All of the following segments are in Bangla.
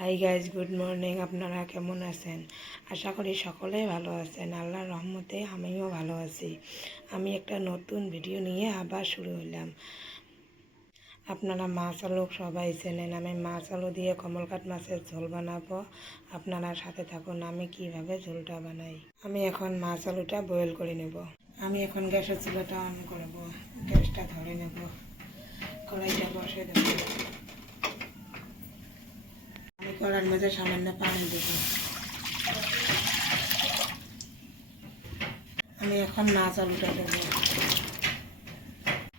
Hi guys, good morning. আপনারা কেমন আছেন? আশা করি সকলেই ভালো আছেন। আল্লাহর রহমতে আমিও ভালো আছি। আমি একটা নতুন ভিডিও নিয়ে আবার শুরু হইলাম। আপনারা মাছ আলু সবাই চেনেন। আমি মাছ আলু দিয়ে কমলকাট মাছের ঝোল বানাবো। আপনারা সাথে থাকুন আমি কিভাবে ঝোলটা বানাই। আমি এখন মাছ আলুটা বয়েল করে নেব। আমি এখন গ্যাসের চুলাটা অন করব, গ্যাসটা ধরে নেব, কড়াইটা বসে দেব। কড়ার মধ্যে সামান্য পানি দেব। আমি এখন মাছ আলুটা দেব।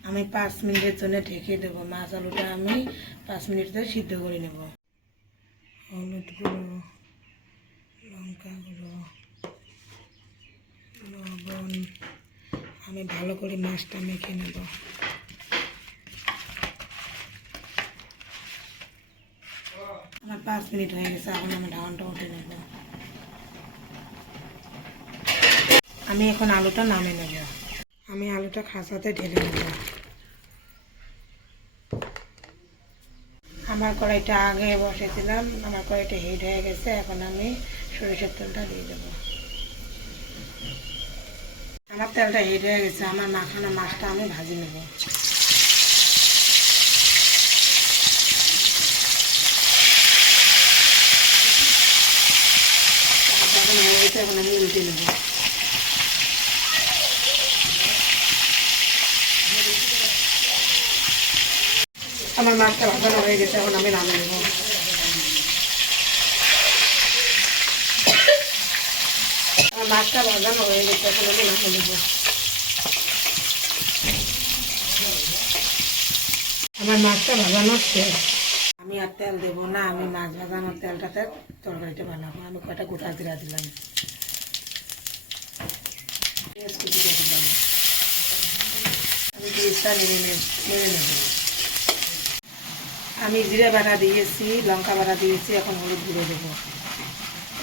আমি 5 মিনিটের জন্য ঢেকে দেব। মাছ আলুটা আমি 5 মিনিট ধরে সিদ্ধ করে নেব। হলুদ গুঁড়ো, লঙ্কা গুঁড়ো, লবণ। আমি ভালো করে মাছটা মেখে নেব। আমার 5 মিনিট হয়ে গেছে, এখন আমি ঢাকনটা উঠে নেব। আমি এখন আলুটা নামে নেব। আমি আলুটা খাঁচাতে ঢেলে নেব। আমার কড়াইটা আগে বসেছিলাম, আমার কড়াইটা হিট হয়ে গেছে। এখন আমি সরিষার তেলটা দিয়ে দেব। আমার তেলটা হিট হয়ে গেছে। আমার মাখানো মাছটা আমি ভাজি নেব। এখন আমি উল্টে নেব। আমার মাছটা ভাজানো হয়ে গেছে, এখন আমি নামিয়ে নেব। আমার মাছটা ভাজানো হয়ে গেছে, এখন আমি নামিয়ে নেব। আমার মাছটা ভাজানো শেষ। আমি আর তেল দেবো না, আমি মাছ ভাজানোর তেলটাতে তরকারিটা বানাবো। আমি কয়টা গোটা জিরা দিলাম, পেঁয়াজ কুচি করে দিলাম। আমি পেঁয়াজটা নেড়ে নেব। আমি জিরে বাটা দিয়েছি, লঙ্কা বাটা দিয়েছি। এখন হলুদ গুঁড়ো দেবো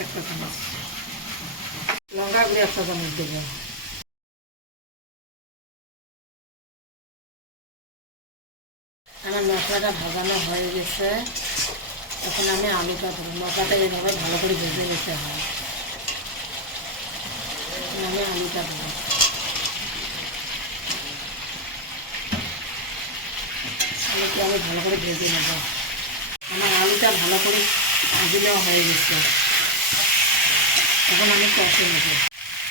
1 চা চামচ, লঙ্কা গুঁড়ো 1 চা চামচ দেবো। আমার মশলাটা ভাজানো হয়ে গেছে, এখন আমি আলুটা দেবো। মশলাটা এইভাবে ভালো করে ভেজে নিতে হয়। এখন আমি আলুটা দেবো। আলুটা আমি ভালো করে ভেজে নেব। আমার আলুটা ভালো করে ভাজলেও হয়ে গেছে, এখন আমি কষে নেব।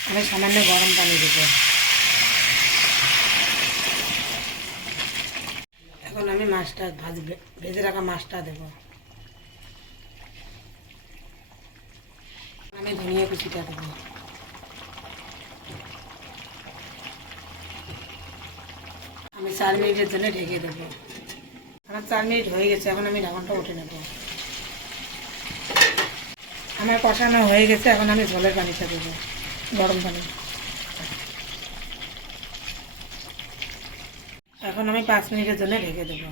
আমি সামান্য গরম পানি দেব। এখন আমি মাছটা ভেজে রাখা মাছটা দেব। আমি ধনিয়া কুচিটা দেব। আমি 4 মিনিটের জন্য ঢেকে দেব। আমার 4 মিনিট হয়ে গেছে, এখন আমি ঢাকনটা উঠে নেব। আমার কষানো হয়ে গেছে, এখন আমি ঝোলের পানিটা দেবো, গরম পানি। এখন আমি 5 মিনিটের জন্য ঢেকে দেবো।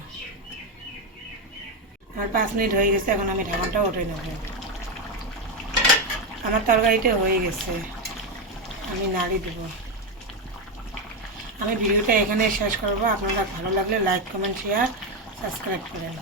আমার 5 মিনিট হয়ে গেছে, এখন আমি ঢাকনটা উঠে নেব। আমার তরকারিটা হয়ে গেছে, আমি নাড়ি দেব। আমি ভিডিওটা এখানে শেষ করব। আপনারা ভালো লাগলে লাইক, কমেন্ট, শেয়ার, সাবস্ক্রাইব করেন।